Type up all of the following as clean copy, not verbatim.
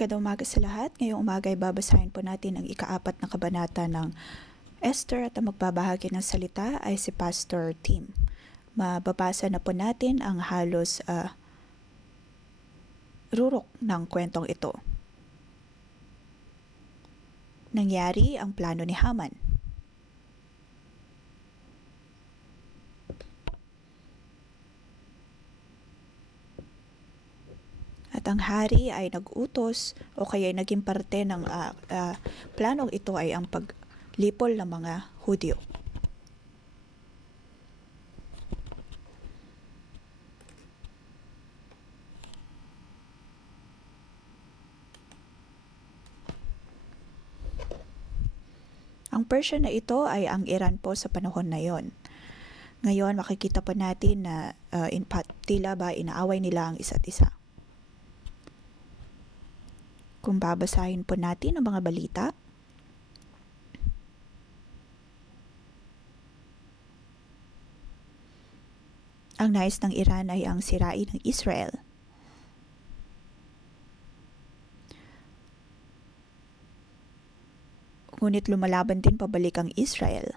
Magandang umaga sa lahat. Ngayong umaga ay babasahin po natin ang ika-4 na kabanata ng Esther at ang magbabahagi ng salita ay si Pastor Tim. Mababasa na po natin ang halos rurok ng kwentong ito. Nangyari ang plano ni Haman. At ang hari ay nag-utos o kaya naging parte ng planong ito ay ang paglipol ng mga Hudyo. Ang Persia na ito ay ang Iran po sa panahon na yon. Ngayon makikita po natin na tila ba inaaway nila ang isa't isa. Kung babasahin po natin ang mga balita, ang nais ng Iran ay ang sirain ng Israel. Ngunit lumalaban din pabalik ang Israel.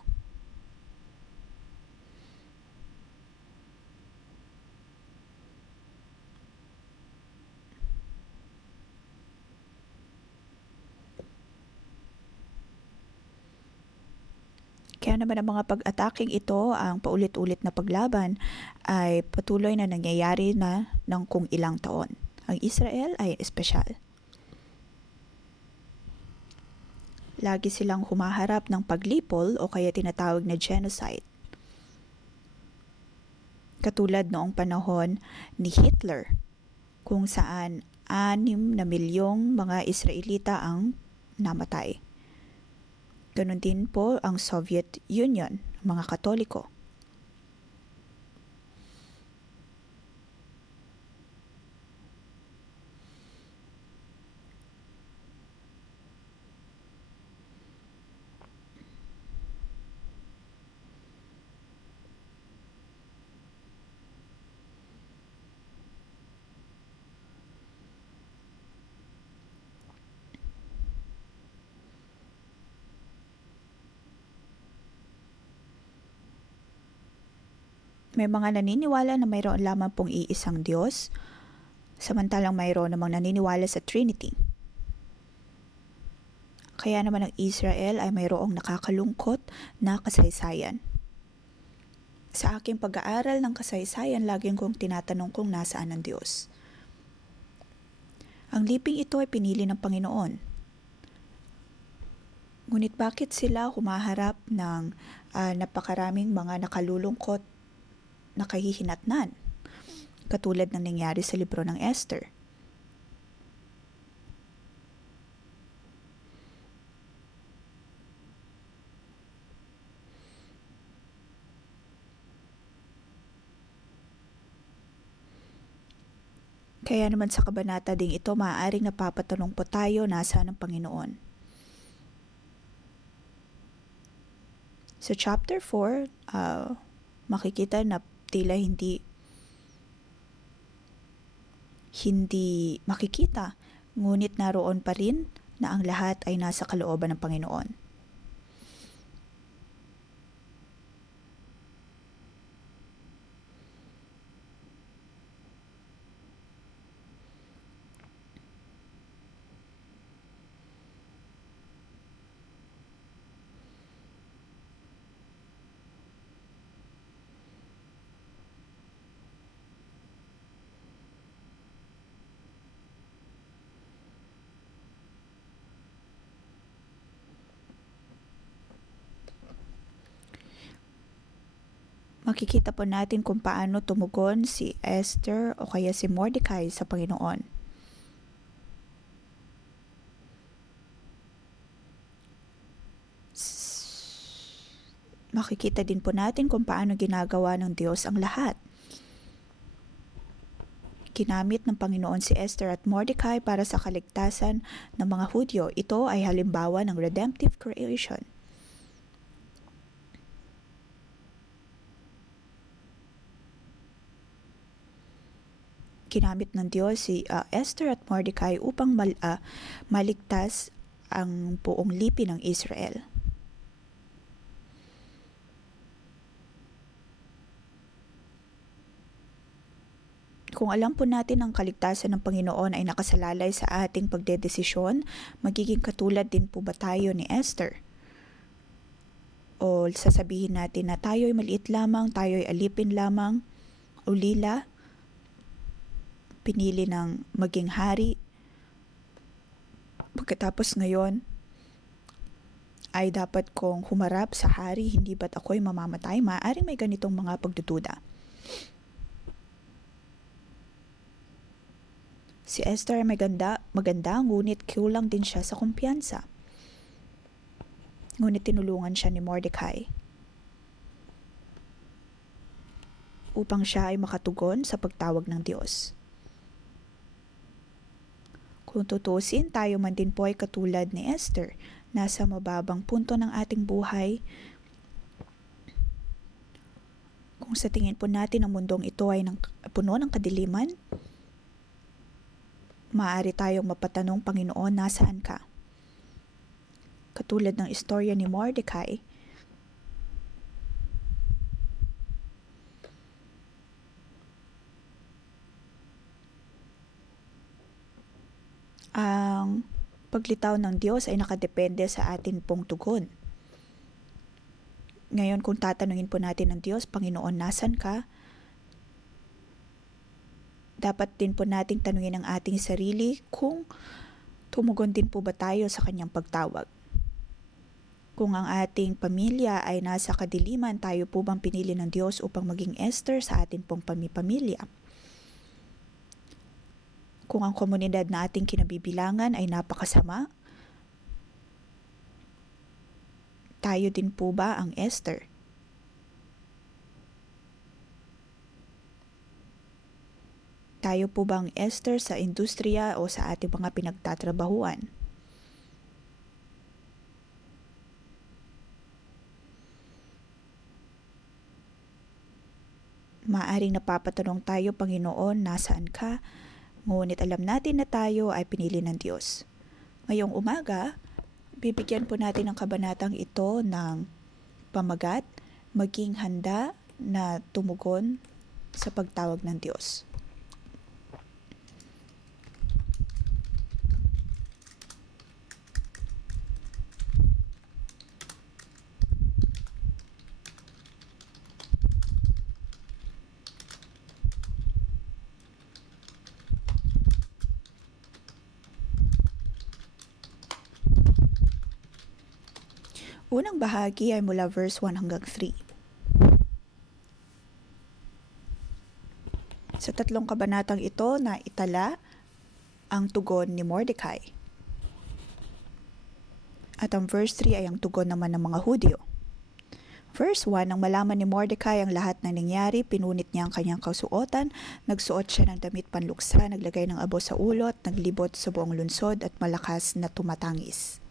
Kaya naman ang mga pag-ataking ito, ang paulit-ulit na paglaban, ay patuloy na nangyayari na ng kung ilang taon. Ang Israel ay espesyal. Lagi silang humaharap ng paglipol o kaya tinatawag na genocide. Katulad noong panahon ni Hitler, kung saan 6 na milyong mga Israelita ang namatay. Ganon din po ang Soviet Union, mga Katoliko. May mga naniniwala na mayroon lamang pong iisang Diyos, samantalang mayroon namang naniniwala sa Trinity. Kaya naman ang Israel ay mayroong nakakalungkot na kasaysayan. Sa aking pag-aaral ng kasaysayan, laging kong tinatanong kung nasaan ang Diyos. Ang liping ito ay pinili ng Panginoon. Ngunit bakit sila humaharap ng napakaraming mga nakalulungkot na kahihinatnan, katulad ng nangyari sa libro ng Esther? Kaya naman sa kabanata ding ito, maaaring napapatanong po tayo, nasaan ang Panginoon? Sa chapter 4, makikita na tila hindi makikita, ngunit naroon pa rin na ang lahat ay nasa kalooban ng Panginoon. Makikita po natin kung paano tumugon si Esther o kaya si Mordecai sa Panginoon. Makikita din po natin kung paano ginagawa ng Diyos ang lahat. Ginamit ng Panginoon si Esther at Mordecai para sa kaligtasan ng mga Hudyo. Ito ay halimbawa ng redemptive creation. ginamit ng Diyos si Esther at Mordecai upang maligtas ang buong lipi ng Israel. Kung alam po natin ang kaligtasan ng Panginoon ay nakasalalay sa ating pagdedesisyon, magiging katulad din po ba tayo ni Esther? O sasabihin natin na tayo ay maliit lamang, tayo ay alipin lamang, ulila, pinili ng maging hari. Pagkatapos ngayon, ay dapat kong humarap sa hari, hindi ba't ako'y mamamatay? Maaaring may ganitong mga pagdududa. Si Esther ay maganda, ngunit kulang din siya sa kumpiyansa. Ngunit tinulungan siya ni Mordecai upang siya ay makatugon sa pagtawag ng Diyos. Kung tutusin, tayo man din po ay katulad ni Esther, nasa mababang punto ng ating buhay. Kung sa tingin po natin ang mundong ito ay puno ng kadiliman, maaari tayong mapatanong, Panginoon, nasaan ka? Katulad ng istorya ni Mordecai, ang paglitaw ng Diyos ay nakadepende sa atin pong tugon. Ngayon, kung tatanungin po natin ng Diyos, Panginoon, nasan ka? Dapat din po nating tanungin ang ating sarili kung tumugon din po ba tayo sa kanyang pagtawag. Kung ang ating pamilya ay nasa kadiliman, tayo po bang pinili ng Diyos upang maging Esther sa atin pong pamilya? Kung ang komunidad na ating kinabibilangan ay napakasama, tayo din po ba ang Esther? Tayo po bang Esther sa industriya o sa ating mga pinagtatrabahuan? Maaring napapatanong tayo, Panginoon, nasaan ka? Ngunit alam natin na tayo ay pinili ng Diyos. Ngayong umaga, bibigyan po natin ang kabanatang ito ng pamagat, maging handa na tumugon sa pagtawag ng Diyos. Unang bahagi ay mula verse 1 hanggang 3. Sa tatlong kabanatang ito na itala ang tugon ni Mordecai. At ang verse 3 ay ang tugon naman ng mga Hudyo. Verse 1, nang malaman ni Mordecai ang lahat ng nangyari, pinunit niya ang kanyang kasuotan, nagsuot siya ng damit panluksa, naglagay ng abo sa ulo at naglibot sa buong lungsod at malakas na tumatangis.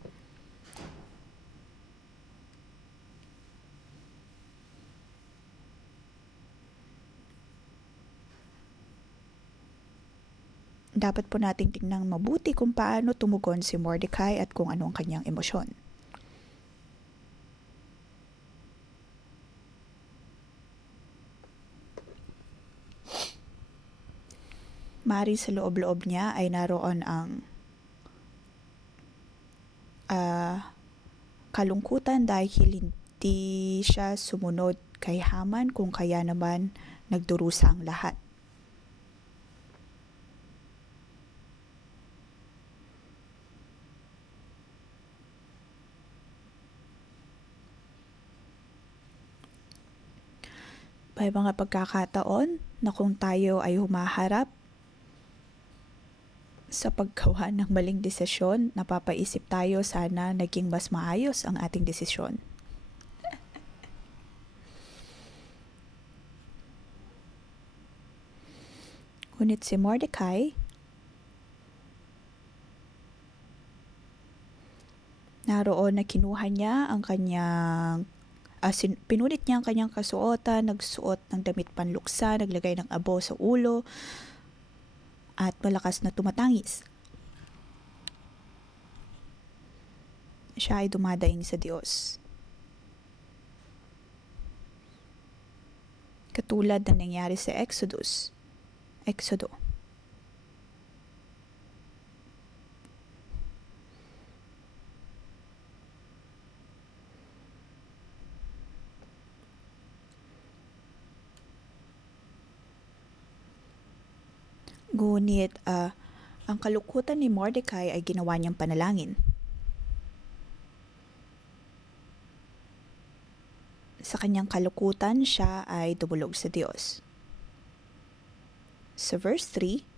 Dapat po nating tingnan mabuti kung paano tumugon si Mordecai at kung ano ang kanyang emosyon. Mari sa loob-loob niya ay naroon ang kalungkutan dahil hindi siya sumunod kay Haman, kung kaya naman nagdurusa ang lahat. May mga pagkakataon na kung tayo ay humaharap sa paggawa ng maling desisyon, napapaisip tayo, sana naging mas maayos ang ating desisyon. Ngunit si Mordecai, naroon na kinuha niya ang kanyang pinunit niya ang kanyang kasuotan, nagsuot ng damit panluksa, naglagay ng abo sa ulo, at malakas na tumatangis. Siya ay dumadaing sa Diyos. Katulad ng nangyari sa Exodo. Ngunit ang kalungkutan ni Mordecai ay ginawa niyang panalangin. Sa kanyang kalungkutan, siya ay dumulog sa Diyos. Sa verse 3,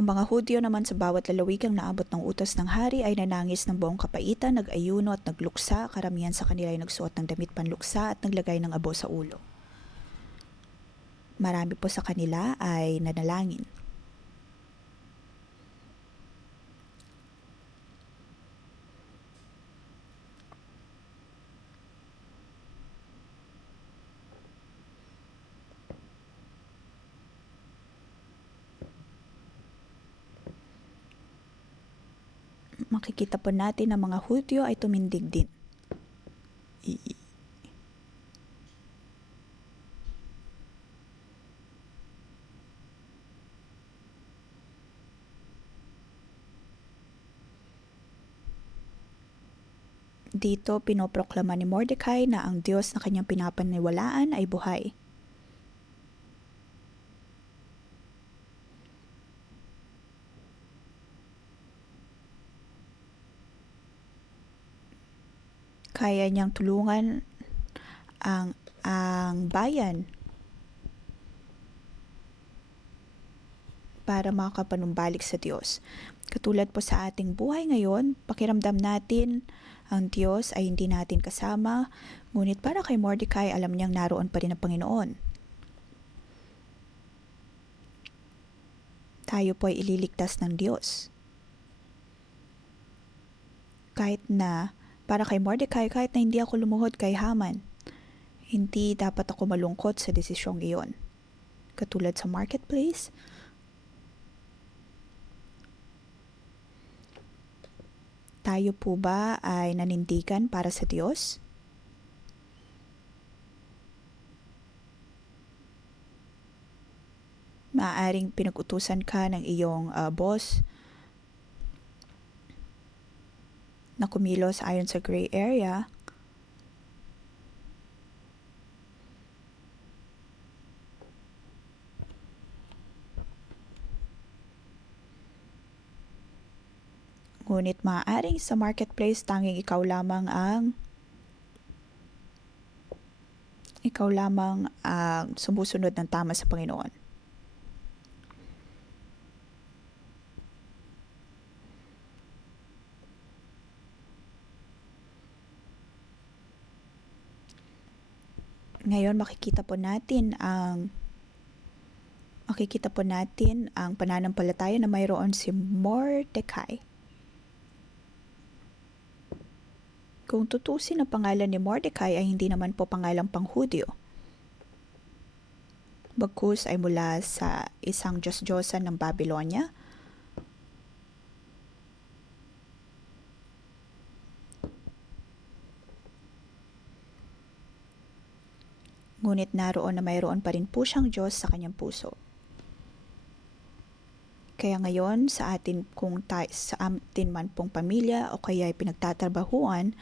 ang mga Hudyo naman sa bawat lalawigang naabot ng utos ng hari ay nanangis ng buong kapaitan, nag-ayuno at nagluksa. Karamihan sa kanila ay nagsuot ng damit panluksa at naglagay ng abo sa ulo. Marami po sa kanila ay nanalangin. Makikita po natin na mga Hudyo ay tumindig din. Dito, pinoproklama ni Mordecai na ang Diyos na kanyang pinapaniwalaan ay buhay. Kaya niyang tulungan ang bayan para makapanumbalik sa Diyos. Katulad po sa ating buhay ngayon, pakiramdam natin ang Diyos ay hindi natin kasama, ngunit para kay Mordecai, alam niyang naroon pa rin ang Panginoon. Tayo po ay ililigtas ng Diyos. Kahit na, para kay Mordecai, kahit na hindi ako lumuhod kay Haman, hindi dapat ako malungkot sa desisyong iyon. Katulad sa marketplace, tayo po ba ay nanindigan para sa Diyos? Maaaring pinag-utusan ka ng iyong boss na kumilos ayon sa gray area. Ngunit maaaring sa marketplace tanging ikaw lamang ang sumusunod ng tama sa Panginoon. Ngayon makikita po natin ang pananampalataya na mayroon si Mordecai. Kung tutusin ang pangalan ni Mordecai ay hindi naman po pangalang pang-Hudyo. Bagkus ay mula sa isang Diyos-Diyosan ng Babylonia. Ngunit naroon na mayroon pa rin po siyang Diyos sa kanyang puso. Kaya ngayon sa atin man pong pamilya o kaya ay pinagtatrabahuan,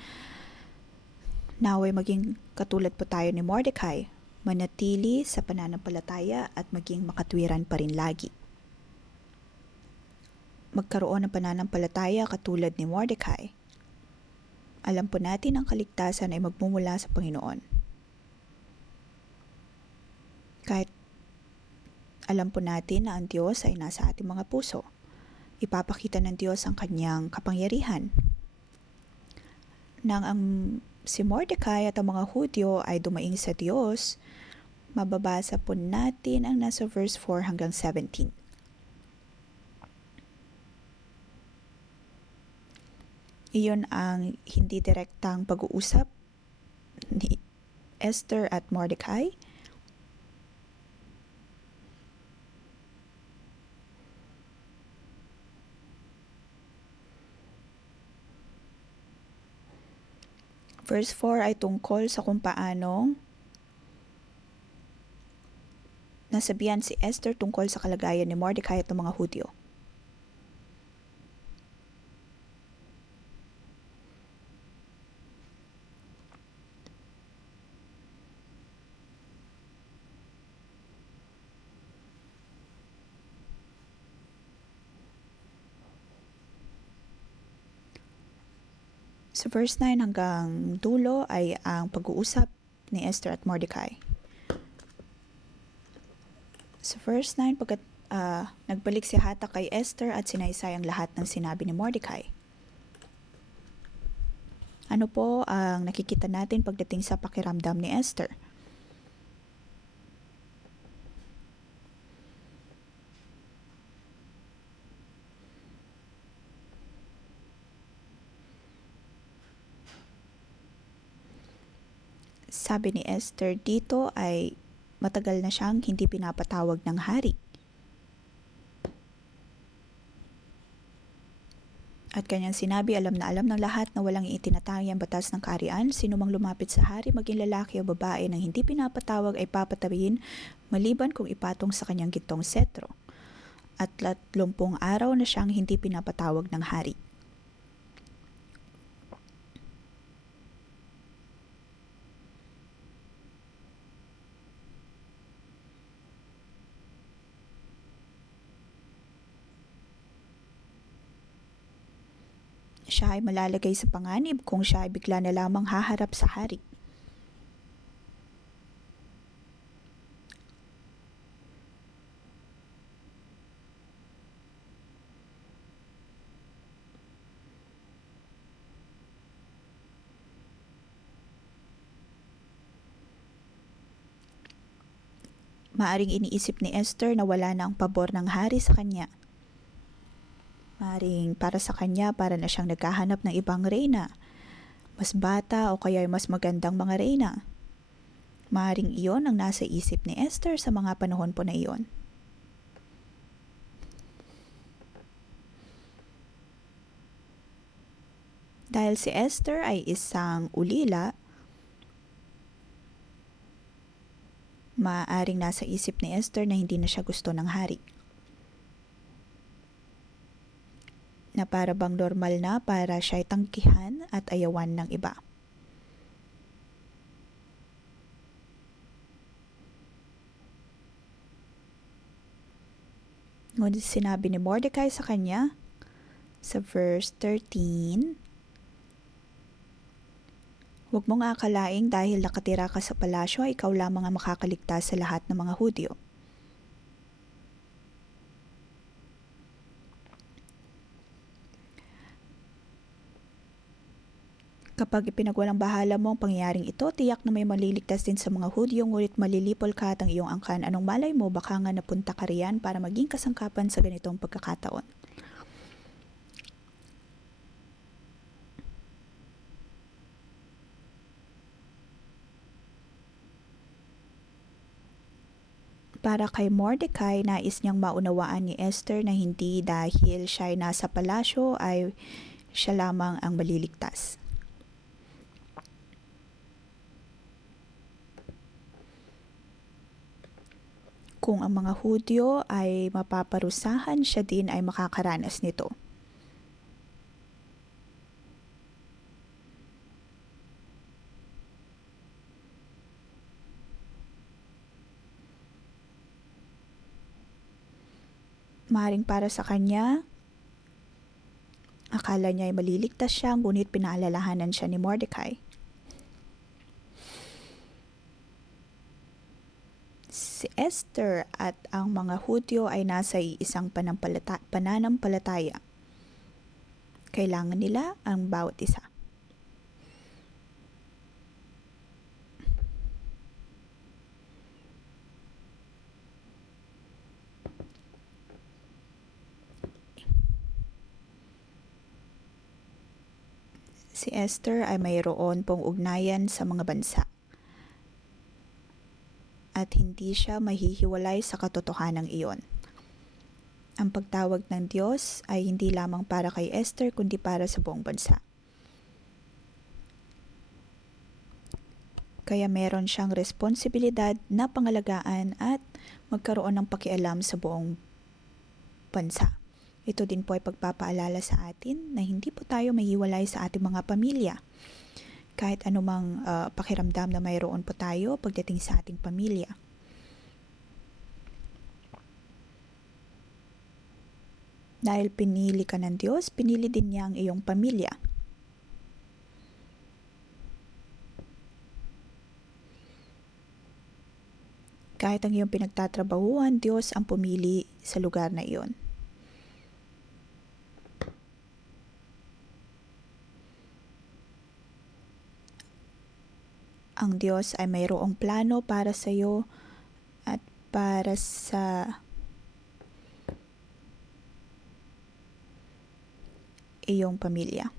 naway maging katulad po tayo ni Mordecai, manatili sa pananampalataya at maging makatwiran pa rin lagi. Magkaroon ng pananampalataya katulad ni Mordecai. Alam po natin ang kaligtasan ay magmumula sa Panginoon. Kahit alam po natin na ang Diyos ay nasa ating mga puso. Ipapakita ng Diyos ang kanyang kapangyarihan. Nang si Mordecai at ang mga Hudyo ay dumaing sa Diyos, mababasa po natin ang nasa verse 4 hanggang 17. Iyon ang hindi direktang pag-uusap ni Esther at Mordecai. Verse 4 ay tungkol sa kung paanong nasabihan si Esther tungkol sa kalagayan ni Mordecai at ng mga Hudyo. Sa verse 9 hanggang dulo ay ang pag-uusap ni Esther at Mordecai. Sa verse 9, pagkat nagbalik si Hatak kay Esther at sinaysay ang lahat ng sinabi ni Mordecai. Ano po ang nakikita natin pagdating sa pakiramdam ni Esther? Sabi ni Esther dito ay matagal na siyang hindi pinapatawag ng hari. At kanyang sinabi, alam na alam ng lahat na walang itinatanggi ang batas ng kaharian. Sino mang lumapit sa hari, maging lalaki o babae, nang hindi pinapatawag ay papatawiin maliban kung ipatong sa kanyang gintong setro. At 30 araw na siyang hindi pinapatawag ng hari. Siya ay malalagay sa panganib kung siya ay bigla na lamang haharap sa hari. Maaring iniisip ni Esther na wala na ang pabor ng hari sa kanya. Maaring para sa kanya para na siyang naghahanap ng ibang reyna, mas bata o kaya mas magandang mga reyna. Maaring iyon ang nasa isip ni Esther sa mga panahon po na iyon. Dahil si Esther ay isang ulila, maaaring nasa isip ni Esther na hindi na siya gusto ng hari. Na para bang normal na para siya'y tangkihan at ayawan ng iba. Ngunit sinabi ni Mordecai sa kanya sa verse 13, huwag mong akalaing dahil nakatira ka sa palasyo ay ikaw lamang ang makakaligtas sa lahat ng mga Hudyo. Kapag ipinagwalang bahala mo ang pangyayaring ito, tiyak na may maliligtas din sa mga Hudyo, ngunit malilipol ka at ang iyong angkan. Anong malay mo, baka nga napunta ka riyan para maging kasangkapan sa ganitong pagkakataon. Para kay Mordecai, nais niyang maunawaan ni Esther na hindi dahil siya ay nasa palasyo ay siya lamang ang maliligtas. Kung ang mga Hudyo ay mapaparusahan, siya din ay makakaranas nito. Maring para sa kanya, akala niya ay maliligtas siya, ngunit pinaalalahanan siya ni Mordecai. Si Esther at ang mga Hudyo ay nasa isang pananampalataya. Kailangan nila ang bawat isa. Si Esther ay mayroon pong ugnayan sa mga bansa at hindi siya mahihiwalay sa katotohanang iyon. Ang pagtawag ng Diyos ay hindi lamang para kay Esther kundi para sa buong bansa. Kaya meron siyang responsibilidad na pangalagaan at magkaroon ng pakialam sa buong bansa. Ito din po ay pagpapaalala sa atin na hindi po tayo mahiwalay sa ating mga pamilya. Kahit anumang pakiramdam na mayroon po tayo pagdating sa ating pamilya. Dahil pinili ka ng Diyos, pinili din niya ang iyong pamilya. Kahit ang iyong pinagtatrabahuan, Diyos ang pumili sa lugar na iyon. Ang Diyos ay mayroong plano para sa iyo at para sa iyong pamilya.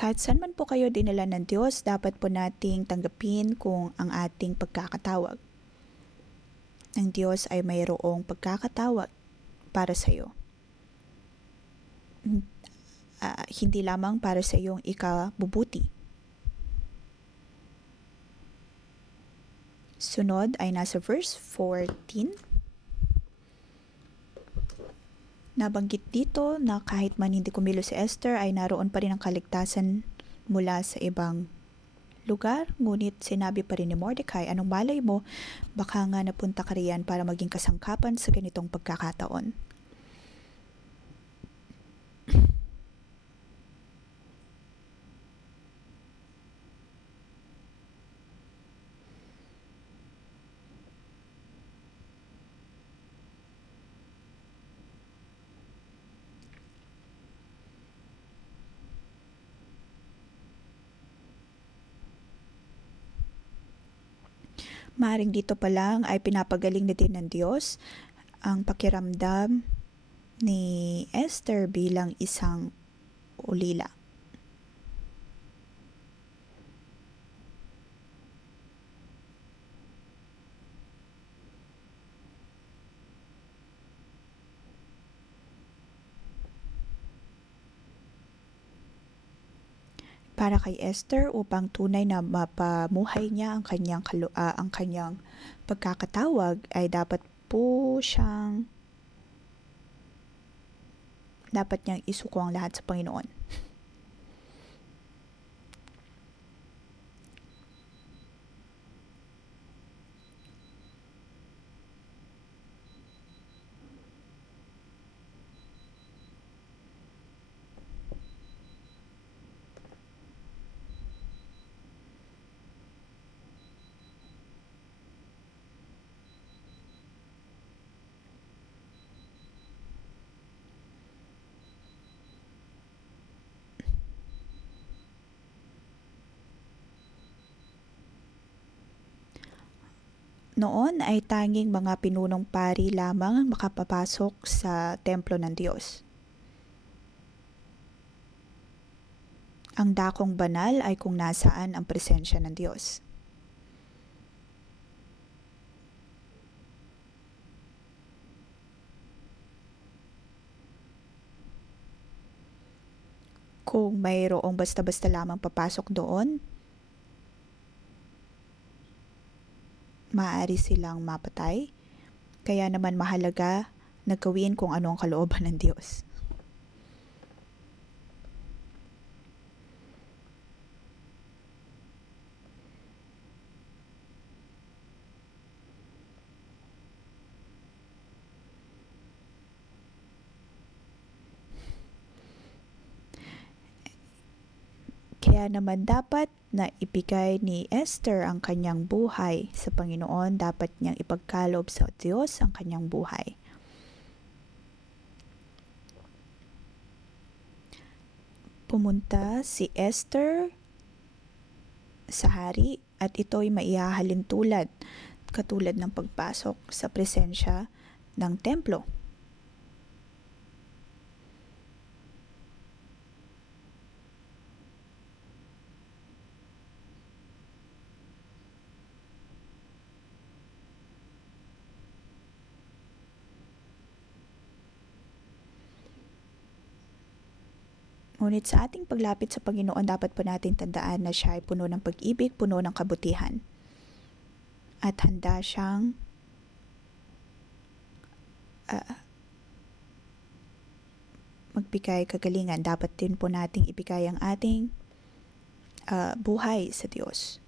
Kahit saan man po kayo dinala ng Diyos, dapat po nating tanggapin kung ang ating pagkakatawag. Ang Diyos ay mayroong pagkakatawag para sa iyo. Hindi lamang para sa iyong ikabubuti. Sunod ay nasa verse 14. Nabanggit dito na kahit man hindi kumilos si Esther ay naroon pa rin ang kaligtasan mula sa ibang lugar. Ngunit sinabi pa rin ni Mordecai, anong malay mo, baka nga napunta ka riyan para maging kasangkapan sa ganitong pagkakataon. Maaring dito pa lang ay pinapagaling na din ng Diyos ang pakiramdam ni Esther bilang isang ulila. Para kay Esther upang tunay na mapamuhay niya ang kanyang pagkakatawag ay dapat niyang isuko ang lahat sa Panginoon. Noon ay tanging mga pinunong pari lamang ang makapapasok sa templo ng Diyos. Ang dakong banal ay kung nasaan ang presensya ng Diyos. Kung mayroong basta-basta lamang papasok doon, maaari silang mapatay. Kaya naman mahalaga na gawin kung ano ang kalooban ng Diyos. Kaya naman dapat na ibigay ni Esther ang kanyang buhay sa Panginoon, dapat niyang ipagkaloob sa Diyos ang kanyang buhay. Pumunta si Esther sa hari at ito'y maihahalin katulad ng pagpasok sa presensya ng templo. Ngunit sa ating paglapit sa Panginoon, dapat po nating tandaan na siya ay puno ng pag-ibig, puno ng kabutihan. At handa siyang magbigay kagalingan. Dapat din po nating ibigay ang ating buhay sa Diyos.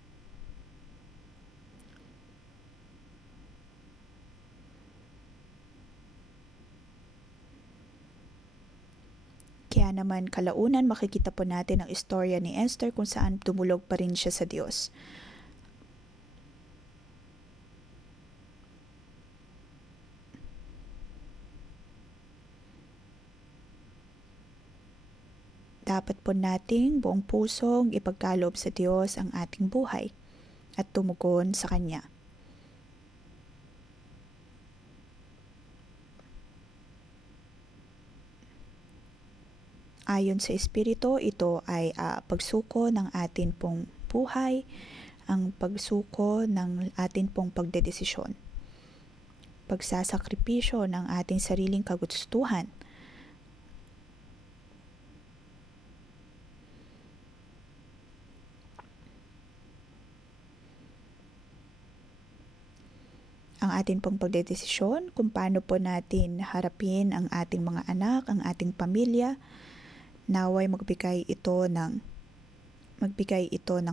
Kaya naman kalaunan makikita po natin ang istorya ni Esther kung saan tumulog pa rin siya sa Diyos. Dapat po nating buong pusong ipagkaloob sa Diyos ang ating buhay at tumugon sa Kanya. Ayon sa Espiritu, ito ay pagsuko ng atin pong buhay, ang pagsuko ng atin pong pagdedesisyon, pagsasakripisyo ng ating sariling kagustuhan, ang atin pong pagdedesisyon kung paano po natin harapin ang ating mga anak, ang ating pamilya. Naway magbigay ito ng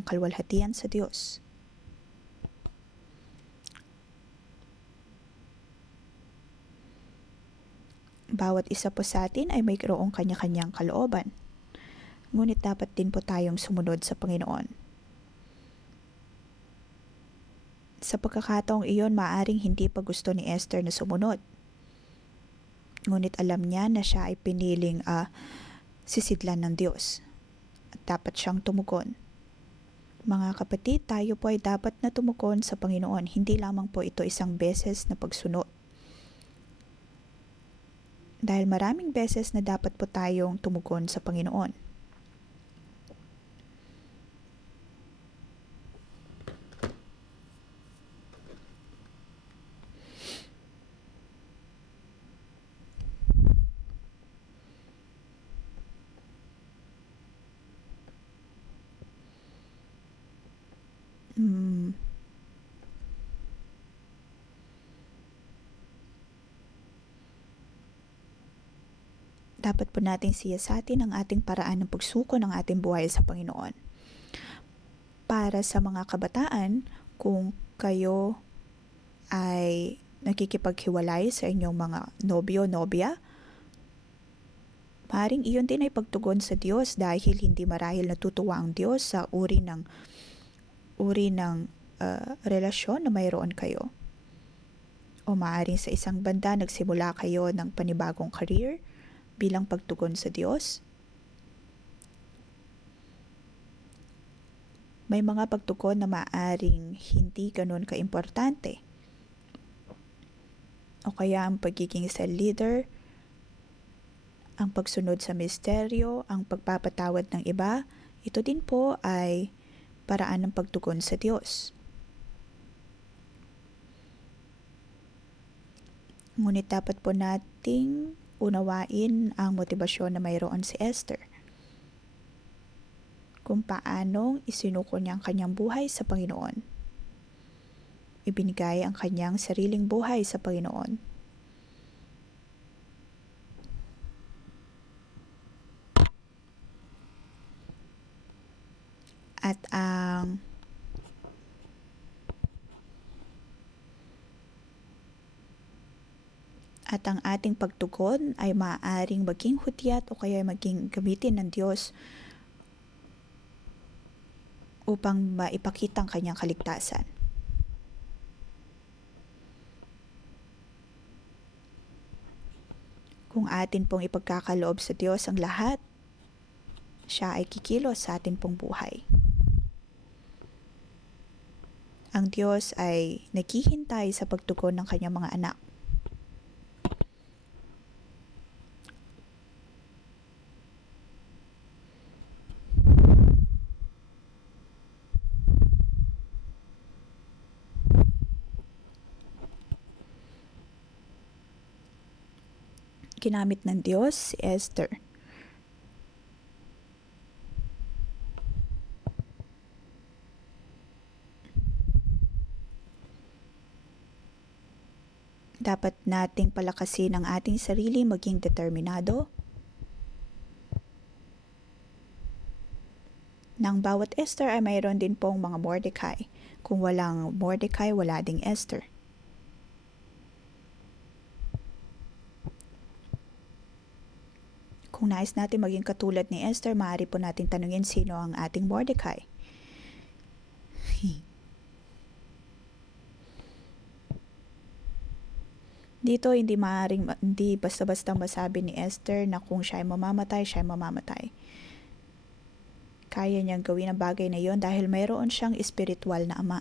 kalwalhatian sa Diyos. Bawat isa po sa atin ay mayroong kanya-kanyang kalooban. Ngunit dapat din po tayong sumunod sa Panginoon. Sa pagkakataong iyon, maaaring hindi pa gusto ni Esther na sumunod. Ngunit alam niya na siya ay piniling sisidlan ng Diyos at dapat siyang tumugon. Mga kapatid, tayo po ay dapat na tumugon sa Panginoon. Hindi lamang po ito isang beses na pagsunod. Dahil maraming beses na dapat po tayong tumugon sa Panginoon. Dapat po nating siyasatin ang ating paraan ng pagsuko ng ating buhay sa Panginoon. Para sa mga kabataan, kung kayo ay nakikipaghiwalay sa inyong mga nobyo-nobya, maaaring iyon din ay pagtugon sa Diyos dahil hindi marahil natutuwa ang Diyos sa uri ng relasyon na mayroon kayo. O maaaring sa isang banda nagsimula kayo ng panibagong career bilang pagtugon sa Diyos. May mga pagtugon na maaaring hindi ganun kaimportante. O kaya ang pagiging cell leader, ang pagsunod sa misteryo, ang pagpapatawad ng iba, ito din po ay paraan ng pagtugon sa Diyos. Ngunit dapat po nating unawain ang motibasyon na mayroon si Esther. Kung paanong isinuko niya ang kanyang buhay sa Panginoon. Ibinigay ang kanyang sariling buhay sa Panginoon. At ang ating pagtugon ay maaaring maging hudyat o kaya maging gamitin ng Diyos upang maipakita ang kanyang kaligtasan. Kung atin pong ipagkakaloob sa Diyos ang lahat, siya ay kikilos sa atin pong buhay. Ang Diyos ay naghihintay sa pagtugon ng kanyang mga anak. Ginamit ng Diyos si Esther. Dapat nating palakasin ang ating sarili, maging determinado. Nang bawat Esther ay mayroon din pong mga Mordecai. Kung walang Mordecai, wala ding Esther. Kung nais natin maging katulad ni Esther, maaari po natin tanungin sino ang ating Mordecai. Dito hindi basta-basta masabi ni Esther na kung siya ay mamamatay, siya ay mamamatay. Kaya niyang gawin ang bagay na yon dahil mayroon siyang espiritual na ama.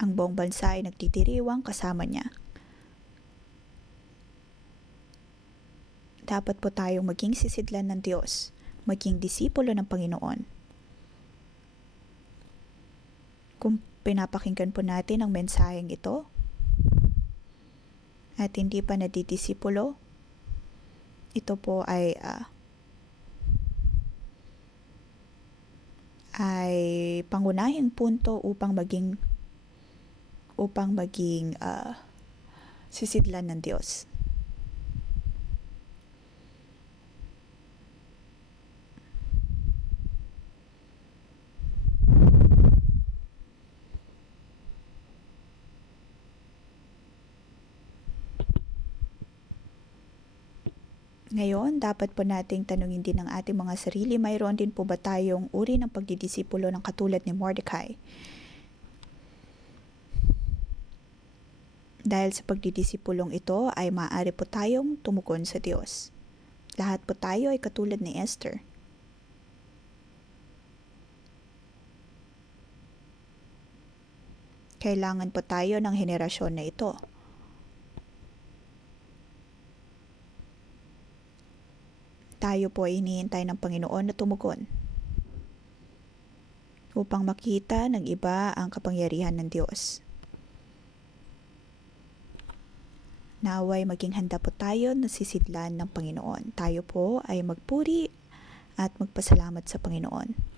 Ang buong bansa ay nagtitiriwang kasama niya. Dapat po tayong maging sisidlan ng Diyos, maging disipulo ng Panginoon. Kung pinapakinggan po natin ang mensaheng ito at hindi pa nadidisipulo, ito po ay pangunahing punto upang maging sisidlan ng Diyos. Ngayon, dapat po nating tanungin din ang ating mga sarili, mayroon din po ba tayong uri ng pagdidisipulo ng katulad ni Mordecai? Dahil sa pagdidisipulong ito ay maaari po tayong tumugon sa Diyos. Lahat po tayo ay katulad ni Esther. Kailangan po tayo ng henerasyon na ito. Tayo po ay hinihintay ng Panginoon na tumugon upang makita ng iba ang kapangyarihan ng Diyos. Naway maging handa po tayo na sisidlan ng Panginoon. Tayo po ay magpuri at magpasalamat sa Panginoon.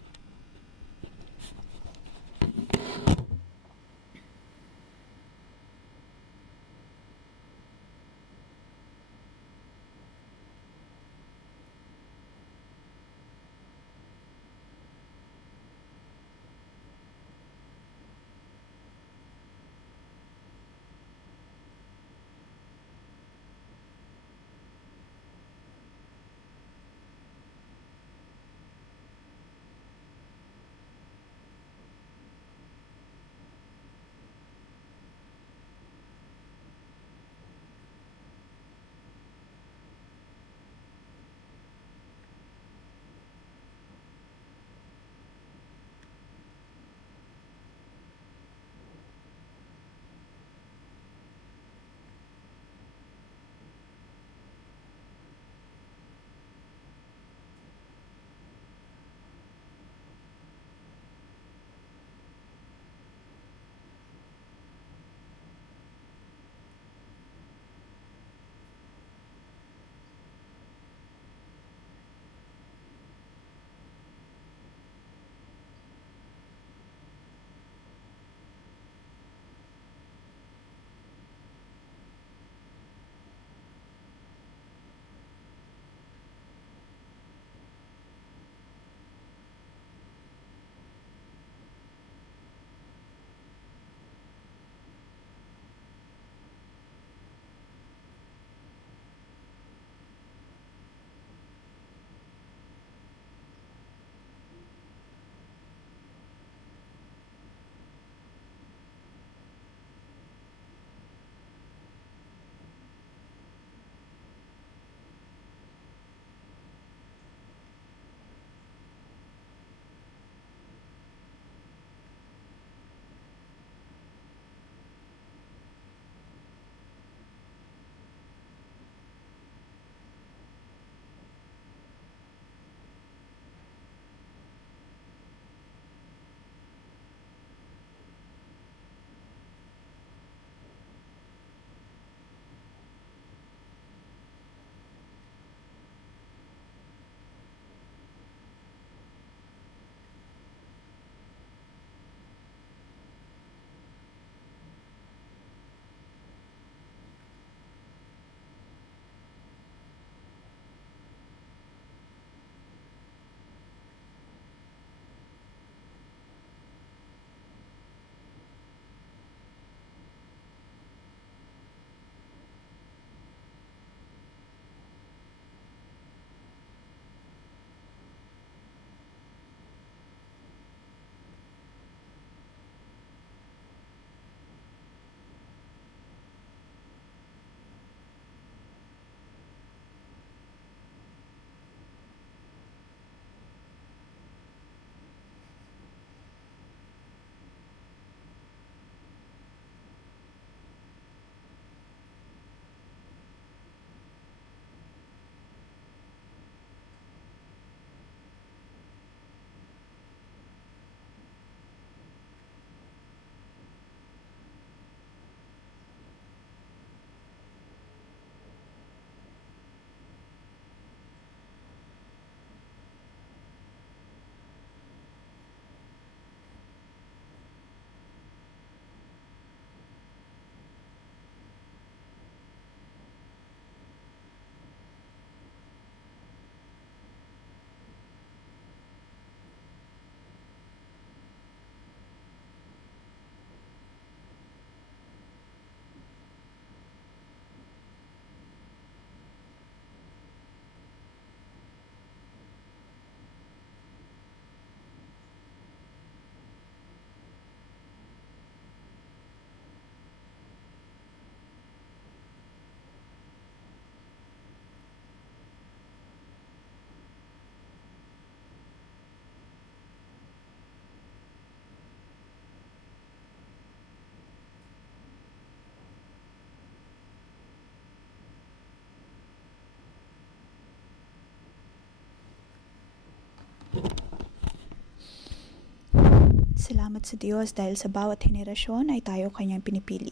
Salamat sa Diyos dahil sa bawat henerasyon ay tayo kanyang pinipili.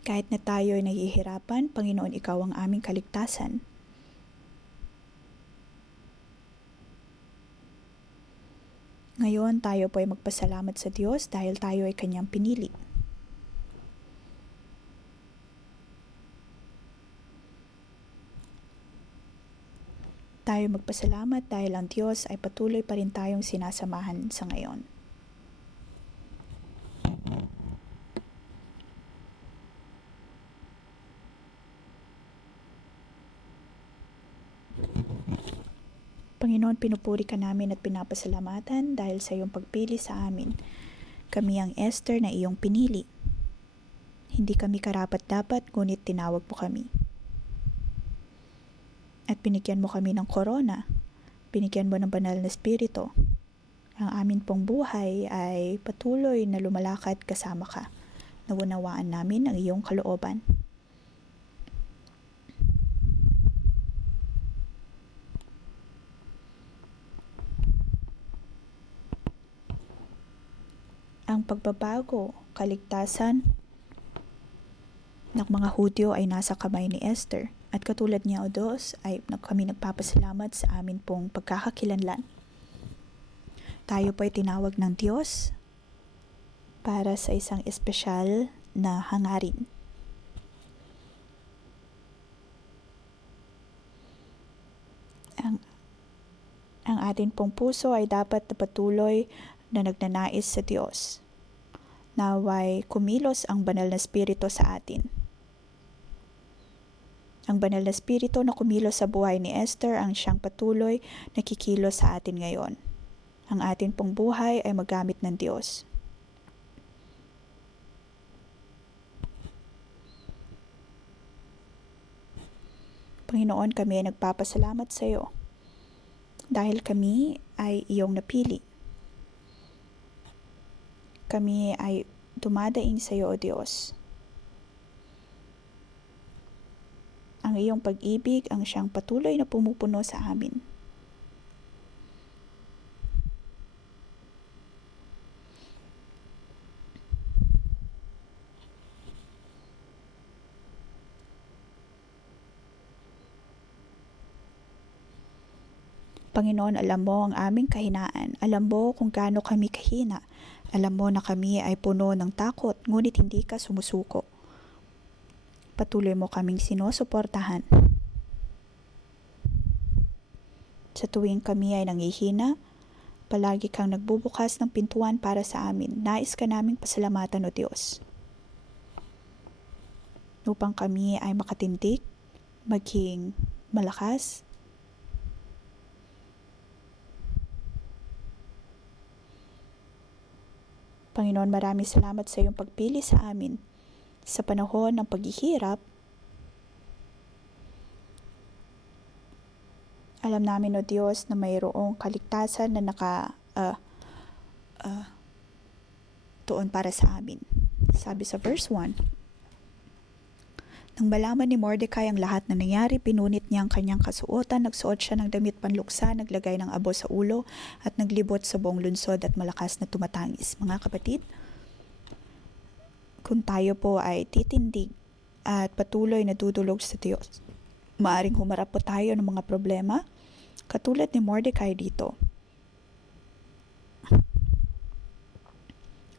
Kahit na tayo ay nahihirapan, Panginoon, ikaw ang aming kaligtasan. Ngayon, tayo po ay magpasalamat sa Diyos dahil tayo ay kanyang pinili. Tayo magpasalamat dahil ang Diyos ay patuloy pa rin tayong sinasamahan sa ngayon. Panginoon, pinupuri ka namin at pinapasalamatan dahil sa iyong pagpili sa amin. Kami ang Esther na iyong pinili. Hindi kami karapat-dapat, ngunit tinawag mo kami. At binigyan mo kami ng korona. Binigyan mo ng banal na espiritu. Ang amin pong buhay ay patuloy na lumalakad kasama ka. Naunawaan namin ang iyong kalooban. Ang pagbabago, kaligtasan ng mga Hudyo ay nasa kamay ni Esther. At katulad niya, O Diyos, ay kami nagpapasalamat sa amin pong pagkakakilanlan. Tayo po ay tinawag ng Diyos para sa isang espesyal na hangarin. Ang atin pong puso ay dapat na patuloy na nagnanais sa Diyos. Naway kumilos ang banal na espiritu sa atin. Ang banal na espiritu na kumilos sa buhay ni Esther ang siyang patuloy na kikilos sa atin ngayon. Ang atin pong buhay ay magamit ng Diyos. Panginoon, kami ay nagpapasalamat sa iyo dahil kami ay iyong napili. Kami ay dumadaing sa iyo, O Diyos. Ang iyong pag-ibig ang siyang patuloy na pumupuno sa amin. Panginoon, alam mo ang aming kahinaan. Alam mo kung gaano kami kahina. Alam mo na kami ay puno ng takot, ngunit hindi ka sumusuko. Patuloy mo kaming sinusuportahan. Sa tuwing kami ay nanghihina, palagi kang nagbubukas ng pintuan para sa amin. Nais ka naming pasalamatan, O Diyos. Upang kami ay makatindig, maging malakas, Panginoon, maraming salamat sa iyong pagpili sa amin. Sa panahon ng paghihirap, alam namin, O Diyos, na mayroong kaligtasan na tuon para sa amin. Sabi sa verse 1, nang malaman ni Mordecai ang lahat na nangyari, pinunit niya ang kanyang kasuotan, nagsuot siya ng damit panluksa, naglagay ng abo sa ulo, at naglibot sa buong lungsod at malakas na tumatangis. Mga kapatid, kung tayo po ay titindig at patuloy na dudulog sa Diyos, maaring humarap po tayo ng mga problema, katulad ni Mordecai dito.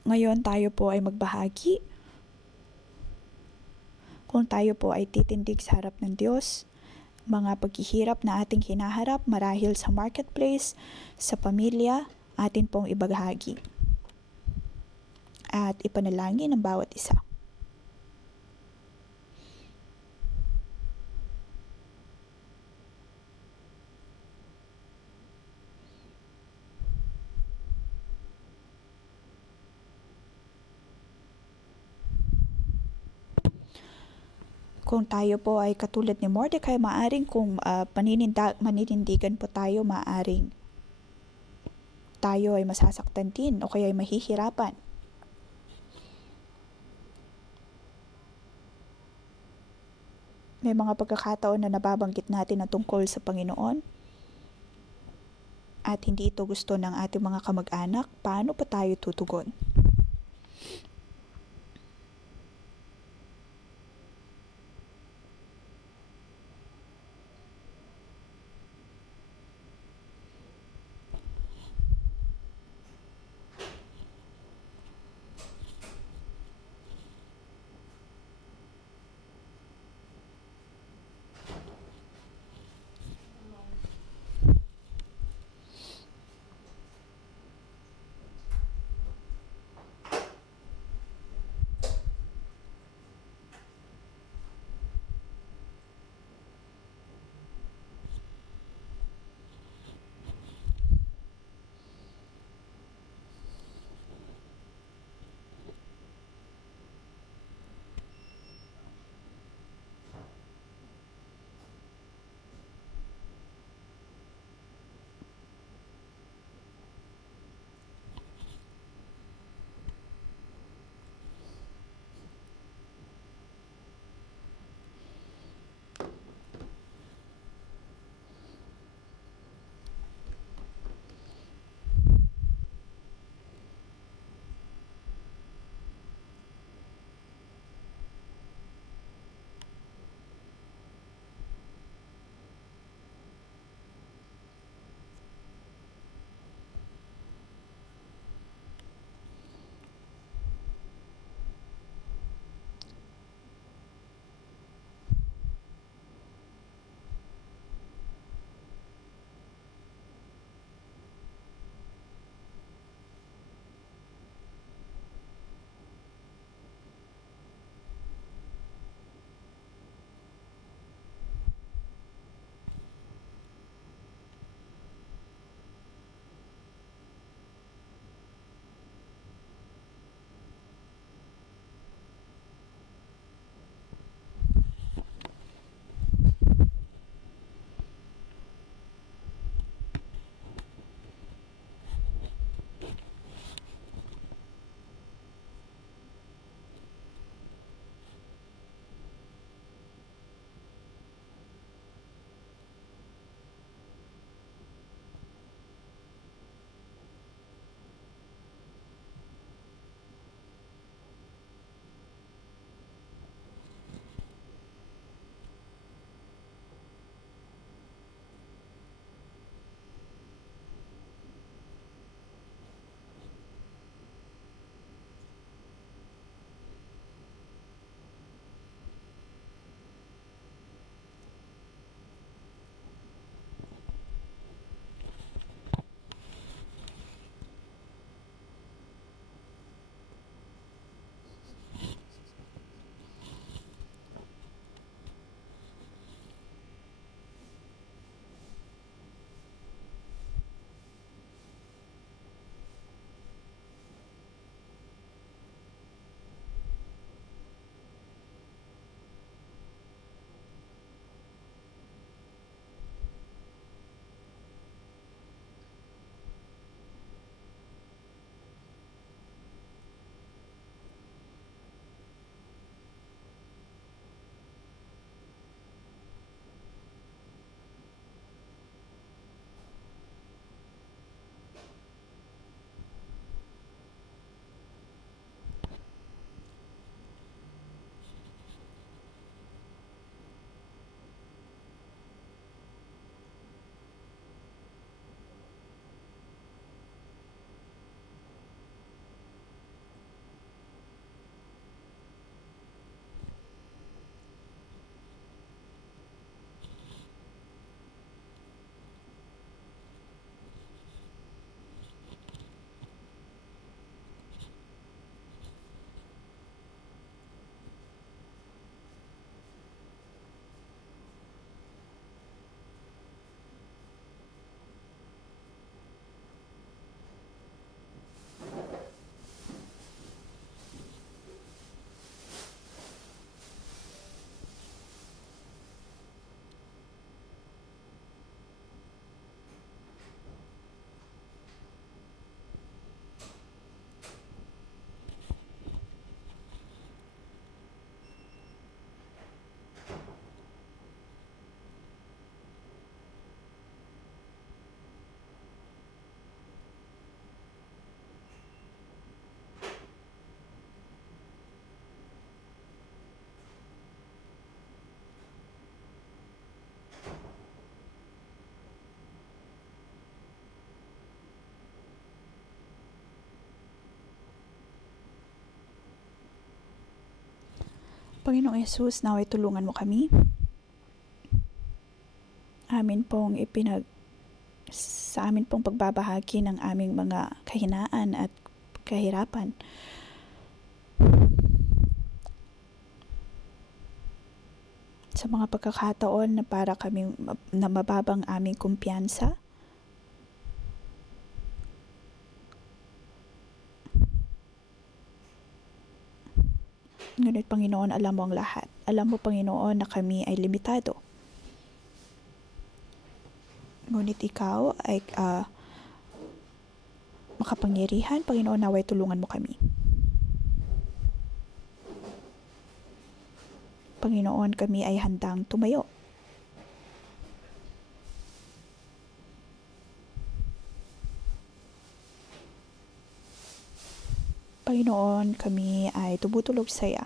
Ngayon tayo po ay magbahagi. Kung tayo po ay titindig sa harap ng Diyos, mga paghihirap na ating hinaharap marahil sa marketplace, sa pamilya, atin pong ibahagi. At ipanalangin ang bawat isa. Kung tayo po ay katulad ni Mordecai, maaring kung maninindigan po tayo, maaring tayo ay masasaktan din o kaya ay mahihirapan. May mga pagkakataon na nababanggit natin na tungkol sa Panginoon. at hindi ito gusto ng ating mga kamag-anak, paano pa tayo tutugon? Panginoong Yesus, naway tulungan mo kami. Sa amin pong pagbabahagi ng aming mga kahinaan at kahirapan. Sa mga pagkakataon na para kami na mababang aming kumpiyansa, ngunit Panginoon, alam mo ang lahat. Alam mo, Panginoon, na kami ay limitado. Ngunit ikaw ay makapangyarihan. Panginoon, naway tulungan mo kami. Panginoon, kami ay handang tumayo. Panginoon, kami ay tumutulog sa iyo.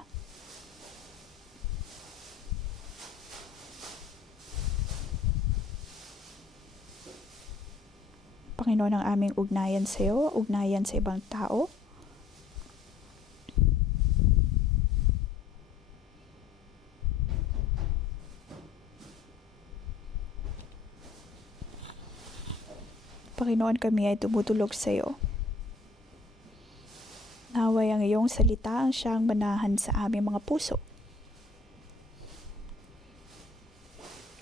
Panginoon, ang aming ugnayan sa iyo, ugnayan sa ibang tao. Panginoon, kami ay tumutulog sa iyo. Naway ang iyong salita ang siyang manahan sa aming mga puso,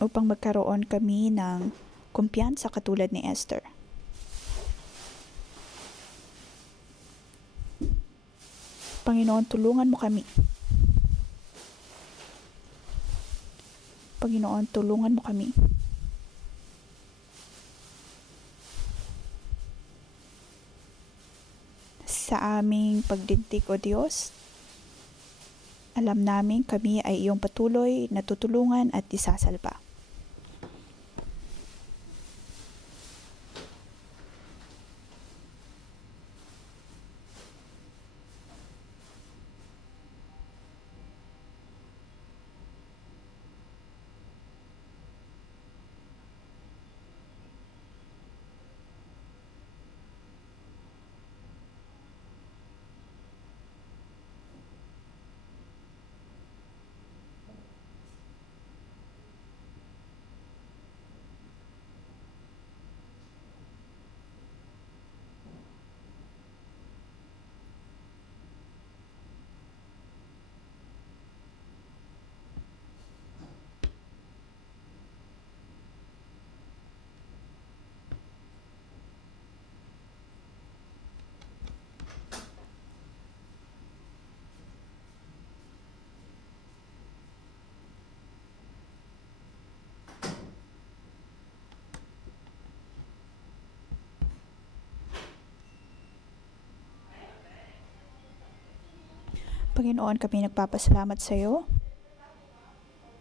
upang magkaroon kami ng kumpiyansa katulad ni Esther. Panginoon, tulungan mo kami. Panginoon, tulungan mo kami. Sa aming pagdintig, O Diyos, alam namin kami ay iyong patuloy na tutulungan at isasalba. Panginoon, kami nagpapasalamat sa iyo.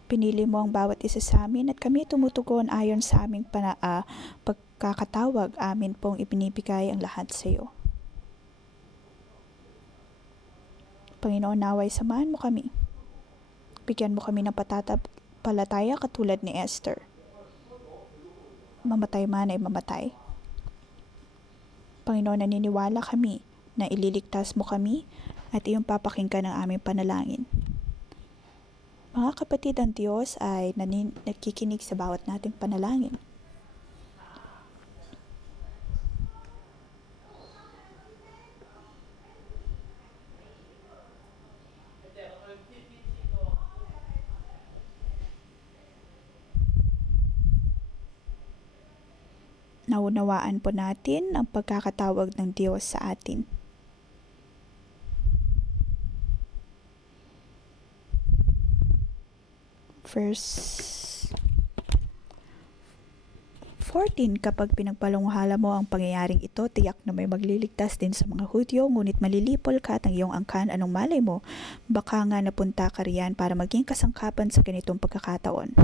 Pinili mo ang bawat isa sa amin at kami tumutugon ayon sa aming pagkakatawag. Amin pong ibinibigay ang lahat sa iyo. Panginoon, naway samahan mo kami. Bigyan mo kami ng patataya katulad ni Esther. Mamatay man ay mamatay. Panginoon, naniniwala kami na ililigtas mo kami at iyong papakinggan ang aming panalangin. Mga kapatid, ang Diyos ay nakikinig sa bawat nating panalangin. Naunawaan po natin ang pagkakatawag ng Diyos sa atin. Verse 14, kapag pinagpalunghala mo ang pangyayaring ito, tiyak na may magliligtas din sa mga Hudyo, ngunit malilipol ka at ang iyong angkan, anong malay mo? Baka nga napunta ka riyan para maging kasangkapan sa ganitong pagkakataon.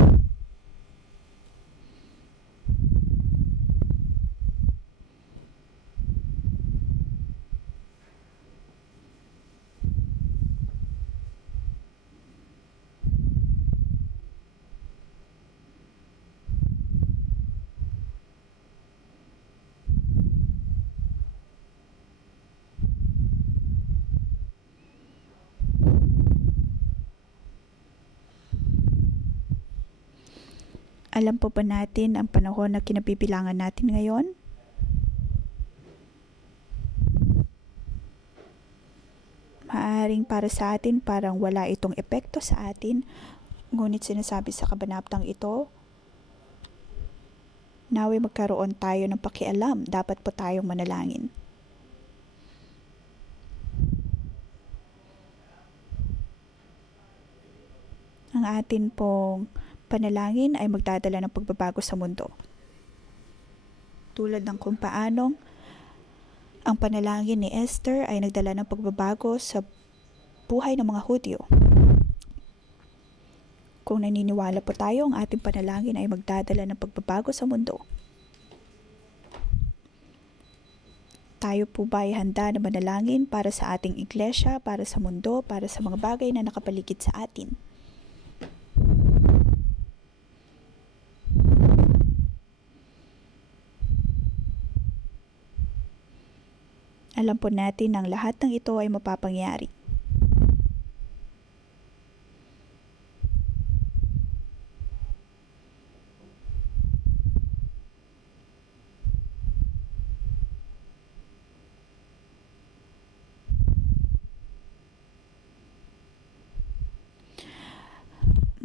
Alam po ba natin ang panahon na kinabibilangan natin ngayon? Maaaring para sa atin parang wala itong epekto sa atin, ngunit sinasabi sa kabanatang ito, nawi magkaroon tayo ng pakialam, dapat po tayong manalangin. Ang atin pong panalangin ay magdadala ng pagbabago sa mundo. Tulad ng kung paanong ang panalangin ni Esther ay nagdala ng pagbabago sa buhay ng mga Hudyo. Kung naniniwala po tayo, ang ating panalangin ay magdadala ng pagbabago sa mundo. Tayo po ba ay handa na manalangin para sa ating iglesia, para sa mundo, para sa mga bagay na nakapaligid sa atin? Alam po natin na ang lahat ng ito ay mapapangyari.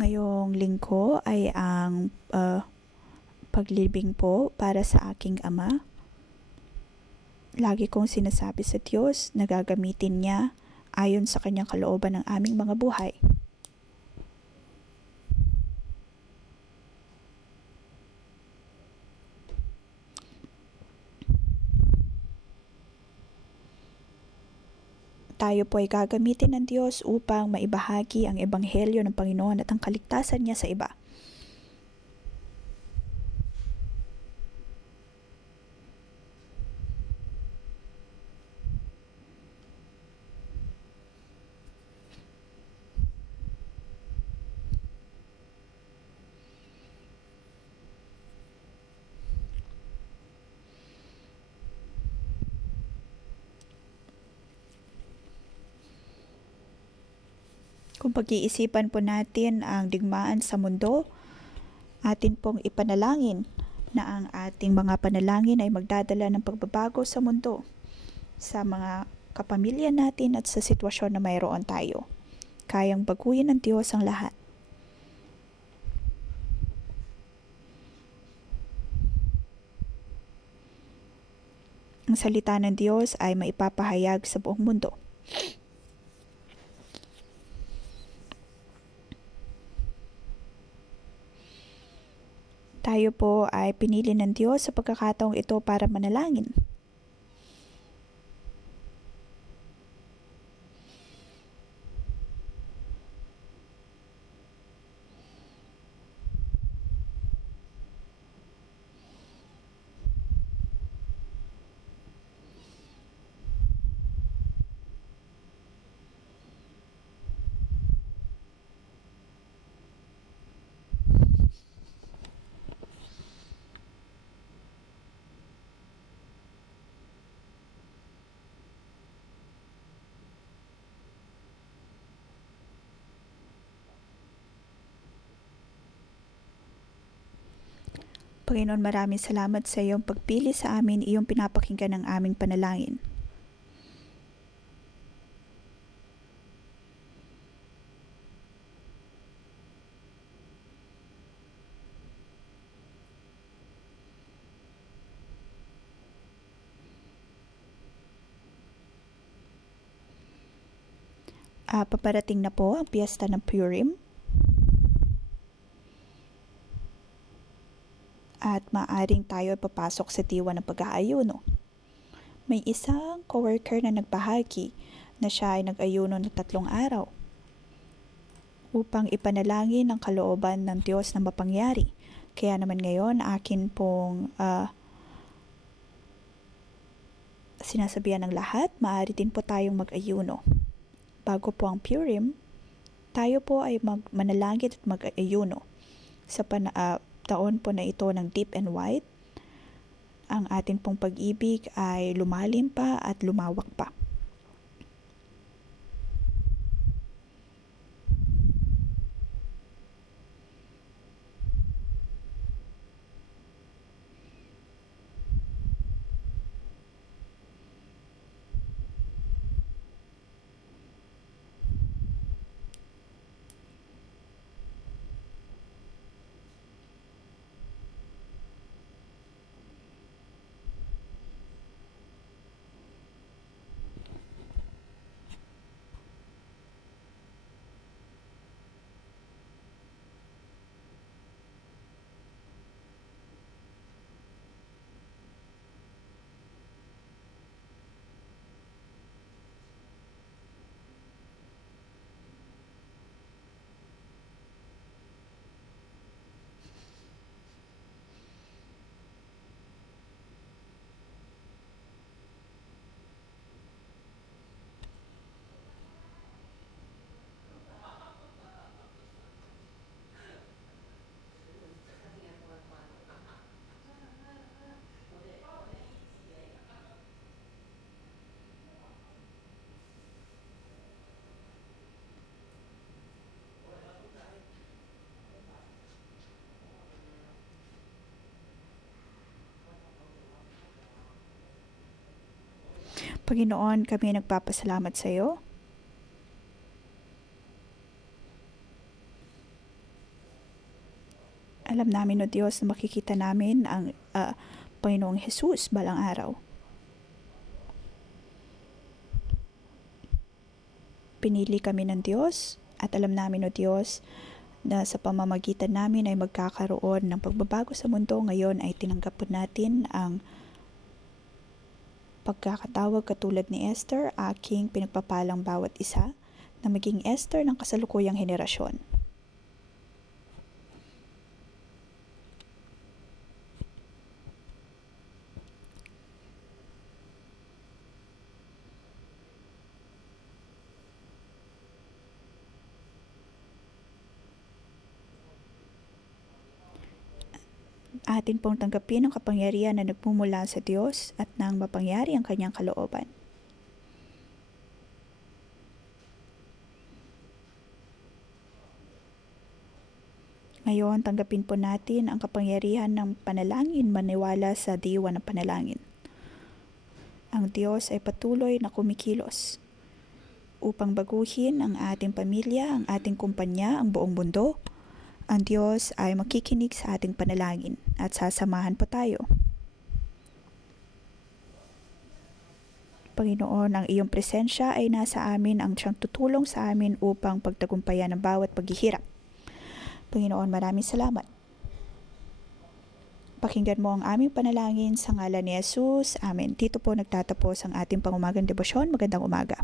Ngayong linggo ay ang paglibing po para sa aking ama. Lagi kong sinasabi sa Diyos na gagamitin niya ayon sa kanyang kalooban ng aming mga buhay. Tayo po ay gagamitin ng Diyos upang maibahagi ang ebanghelyo ng Panginoon at ang kaligtasan niya sa iba. Kung pag-iisipan po natin ang digmaan sa mundo, atin pong ipanalangin na ang ating mga panalangin ay magdadala ng pagbabago sa mundo, sa mga kapamilya natin at sa sitwasyon na mayroon tayo. Kayang baguhin ng Diyos ang lahat. Ang salita ng Diyos ay maipapahayag sa buong mundo. Tayo po ay pinili ng Diyos sa pagkakataong ito para manalangin. Panginoon, maraming salamat sa iyong pagpili sa amin, iyong pinapakinggan ng aming panalangin. Paparating na po ang piyesta ng Purim. At maaring tayo ay papasok sa diwa ng pag-aayuno. May isang coworker na nagbahagi na siya ay nag-ayuno ng 3 araw upang ipanalangin ang kalooban ng Diyos na mapangyari. Kaya naman ngayon akin pong sinasabihan ng lahat, maaari din po tayong mag-ayuno. Bago po ang Purim, tayo po ay manalangin at mag-ayuno. Sa taon po na ito ng Deep and White, ang atin pong pag-ibig ay lumalim pa at lumawak pa. Panginoon, kami nagpapasalamat sa iyo. Alam namin, O Diyos, na makikita namin ang Panginoong Jesus balang araw. Pinili kami ng Diyos at alam namin, O Diyos, na sa pamamagitan namin ay magkakaroon ng pagbabago sa mundo. Ngayon ay tinanggap po natin ang pagkakatawag katulad ni Esther, aking pinagpapalang bawat isa na maging Esther ng kasalukuyang henerasyon. Atin pong tanggapin ang kapangyarihan na nagmumula sa Diyos at nang mapangyari ang kanyang kalooban. Ngayon, tanggapin po natin ang kapangyarihan ng panalangin maniwala sa diwa ng panalangin. Ang Diyos ay patuloy na kumikilos upang baguhin ang ating pamilya, ang ating kumpanya, ang buong mundo. Ang Diyos ay makikinig sa ating panalangin at sasamahan po tayo. Panginoon, ang iyong presensya ay nasa amin, ang siyang tutulong sa amin upang pagtagumpayan ang bawat paghihirap. Panginoon, maraming salamat. Pakinggan mo ang aming panalangin sa ngalan ni Jesus. Amen. Dito po nagtatapos ang ating pangumagang debosyon. Magandang umaga.